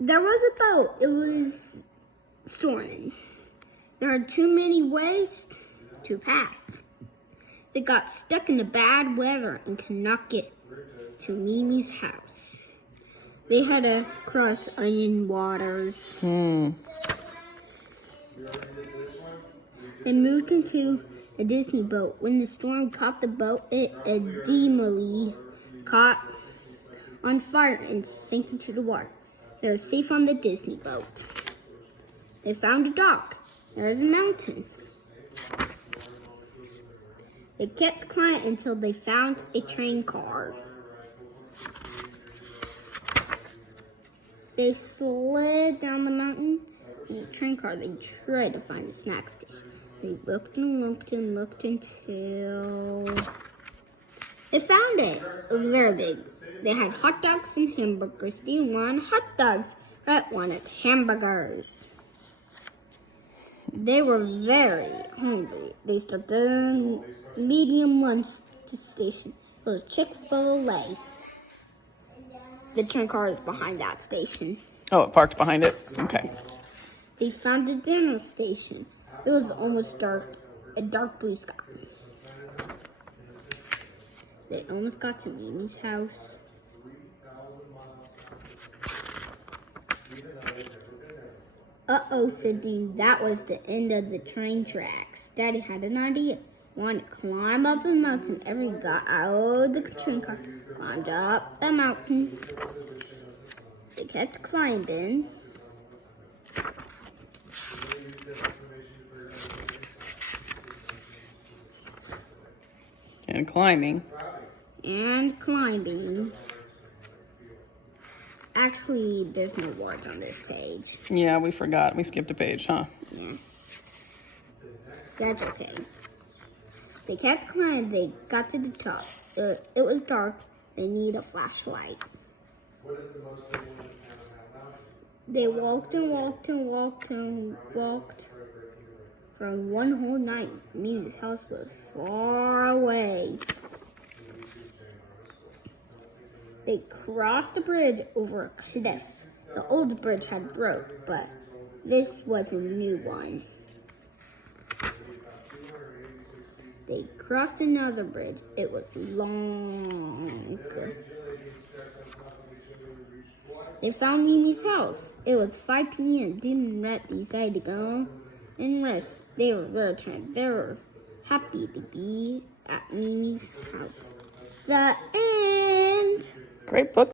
There was a boat. It was storming. There are too many waves to pass. They got stuck in the bad weather and could not get to Mimi's house. They had to cross onion waters. They moved into a Disney boat. When the storm caught the boat, it immediately caught on fire and sank into the water. They were safe on the Disney boat. They found a dock. There was a mountain. They kept climbing until they found a train car. They slid down the mountain in a train car. They tried to find a snack station. They looked and looked and looked until they found it. It was very big. They had hot dogs and hamburgers. They wanted hot dogs. Brett wanted hamburgers. They were very hungry. They stopped at a medium lunch station. It was Chick-fil-A. The train car is behind that station. Oh, it parked behind it? Okay. They found a dinner station. It was almost dark, a dark blue sky. They almost got to Mimi's house. Uh-oh, said Dean. That was the end of the train tracks. Daddy had an idea. Wanted to climb up the mountain. Everyone got out of the train car, climbed up the mountain. They kept climbing. And climbing. And climbing. Actually, there's no words on this page. Yeah, we forgot. We skipped a page, huh? Yeah. That's okay. They kept climbing. They got to the top. It was dark. They needed a flashlight. They walked and walked and walked and walked for one whole night. Mimi's house was far away. They crossed a bridge over a cliff. The old bridge had broke, but this was a new one. They crossed another bridge. It was long. They found Mimi's house. It was 5 p.m. Dean and Rhett decided to go and rest. They were very tired. They were happy to be at Mimi's house. The end. Great book.